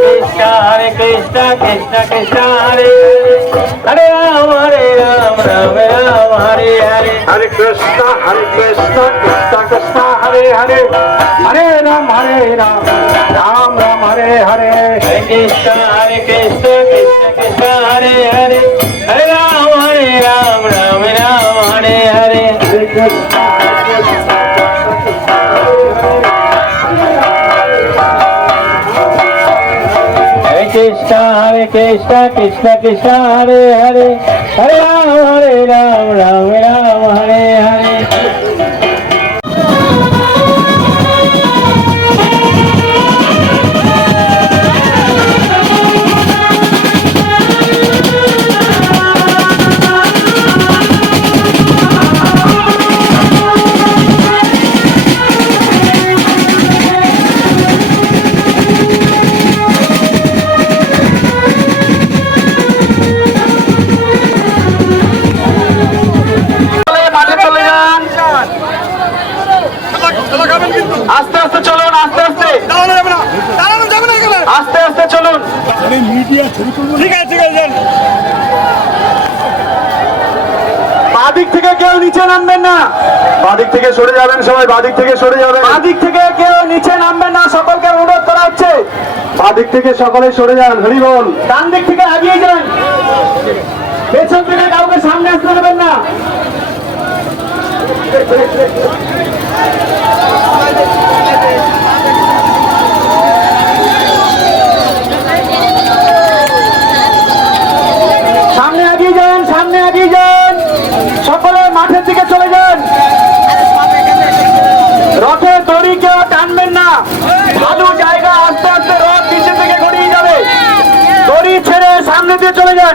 Krishna Krishna Krishna Hare Hare Ram Ram Ram Hare Hare Hare Krishna Krishna Krishna Hare Hare Hare Ram Ram Ram Hare Hare Hare Krishna Krishna Krishna Hare Hare Hare Ram Ram Ram Hare Hare Hare Krishna Krishna Krishna Krishna Hare Hare Hare Ram Ram Ram Hare Hare আস্তে আস্তে চলুন আস্তে আস্তে আস্তে আস্তে চলুন ঠিক আছে বাদিক থেকে কেউ নিচে নামবেন না বাদিক থেকে সরে যাবেন সবাই বাদিক থেকে সরে যাবেন বাদিক থেকে কেউ নিচে নামবেন না সকলকে অনুরোধ করা হচ্ছে বাদিক থেকে সকলে সরে যান হরি বল ডান দিক থেকে এগিয়ে যান পেছন থেকে কাউকে সামনে আসতে দেবেন না সামনে এগিয়ে যান সকলে মাঠের দিকে চলে যান রথের দড়ি কেউ টানবেন না ভালো জায়গা আস্তে আস্তে রথ নিচে থেকে গড়িয়ে যাবে দড়ি ছেড়ে সামনে দিয়ে চলে যান